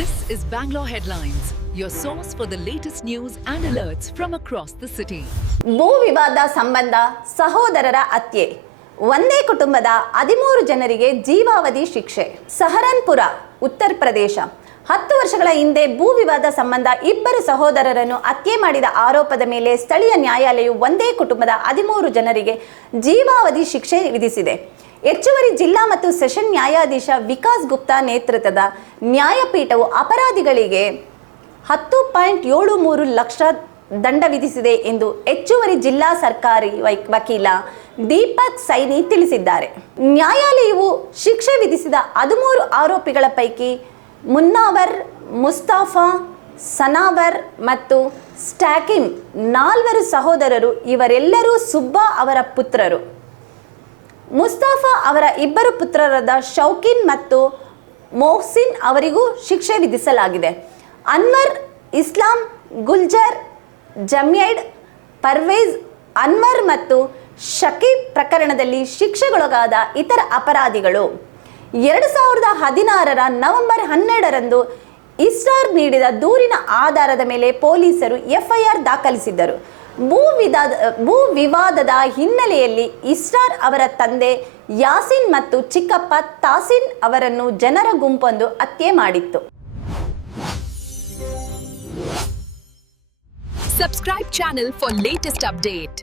This is Bangalore Headlines, your source for the latest news and alerts from across the city. ಭೂ ವಿವಾದ ಸಂಬಂಧ ಸಹೋದರರ ಹತ್ಯೆ. ಒಂದೇ ಕುಟುಂಬದ 13 ಜನರಿಗೆ ಜೀವಾವಧಿ ಶಿಕ್ಷೆ. ಸಹರನ್ಪುರ, ಉತ್ತರ ಪ್ರದೇಶ. 10 ವರ್ಷಗಳ ಹಿಂದೆ ಭೂ ವಿವಾದ ಸಂಬಂಧ ಇಬ್ಬರು ಸಹೋದರರನ್ನು ಹತ್ಯೆ ಮಾಡಿದ ಆರೋಪದ ಮೇಲೆ ಸ್ಥಳೀಯ ನ್ಯಾಯಾಲಯವು ಒಂದೇ ಕುಟುಂಬದ 13 ಜನರಿಗೆ ಜೀವಾವಧಿ ಶಿಕ್ಷೆ ವಿಧಿಸಿದೆ. ಹೆಚ್ಚುವರಿ ಜಿಲ್ಲಾ ಮತ್ತು ಸೆಷನ್ ನ್ಯಾಯಾಧೀಶ ವಿಕಾಸ್ ಗುಪ್ತಾ ನೇತೃತ್ವದ ನ್ಯಾಯಪೀಠವು ಅಪರಾಧಿಗಳಿಗೆ 10.73 ಲಕ್ಷ ದಂಡ ವಿಧಿಸಿದೆ ಎಂದು ಹೆಚ್ಚುವರಿ ಜಿಲ್ಲಾ ಸರ್ಕಾರಿ ವಕೀಲ ದೀಪಕ್ ಸೈನಿ ತಿಳಿಸಿದ್ದಾರೆ. ನ್ಯಾಯಾಲಯವು ಶಿಕ್ಷೆ ವಿಧಿಸಿದ 13 ಆರೋಪಿಗಳ ಪೈಕಿ ಮುನ್ನಾವರ್, ಮುಸ್ತಾಫಾ, ಸನಾವರ್ ಮತ್ತು ಸ್ಟಾಕಿಮ್ 4 ಸಹೋದರರು. ಇವರೆಲ್ಲರೂ ಸುಬ್ಬಾ ಅವರ ಪುತ್ರರು. ಮುಸ್ತಾಫಾ ಅವರ ಇಬ್ಬರು ಪುತ್ರರಾದ ಶೌಕಿನ್ ಮತ್ತು ಮೊಹ್ಸಿನ್ ಅವರಿಗೂ ಶಿಕ್ಷೆ ವಿಧಿಸಲಾಗಿದೆ. ಅನ್ವರ್, ಇಸ್ಲಾಂ, ಗುಲ್ಜರ್, ಜಮ್ಯೈಡ್, ಪರ್ವೇಜ್, ಅನ್ವರ್ ಮತ್ತು ಶಕೀಬ್ ಪ್ರಕರಣದಲ್ಲಿ ಶಿಕ್ಷೆಗೊಳಗಾದ ಇತರ ಅಪರಾಧಿಗಳು. 2016ರ ನವೆಂಬರ್ 12ರಂದು ಇಸ್ರಾರ್ ನೀಡಿದ ದೂರಿನ ಆಧಾರದ ಮೇಲೆ ಪೊಲೀಸರು ಎಫ್ಐಆರ್ ದಾಖಲಿಸಿದ್ದರು. ಭೂ ವಿವಾದದ ಹಿನ್ನೆಲೆಯಲ್ಲಿ ಇಸ್ರಾರ್ ಅವರ ತಂದೆ ಯಾಸಿನ್ ಮತ್ತು ಚಿಕ್ಕಪ್ಪ ತಾಸಿನ್ ಅವರನ್ನು ಜನರ ಗುಂಪೊಂದು ಹತ್ಯೆ ಮಾಡಿತ್ತು. Subscribe channel for latest update.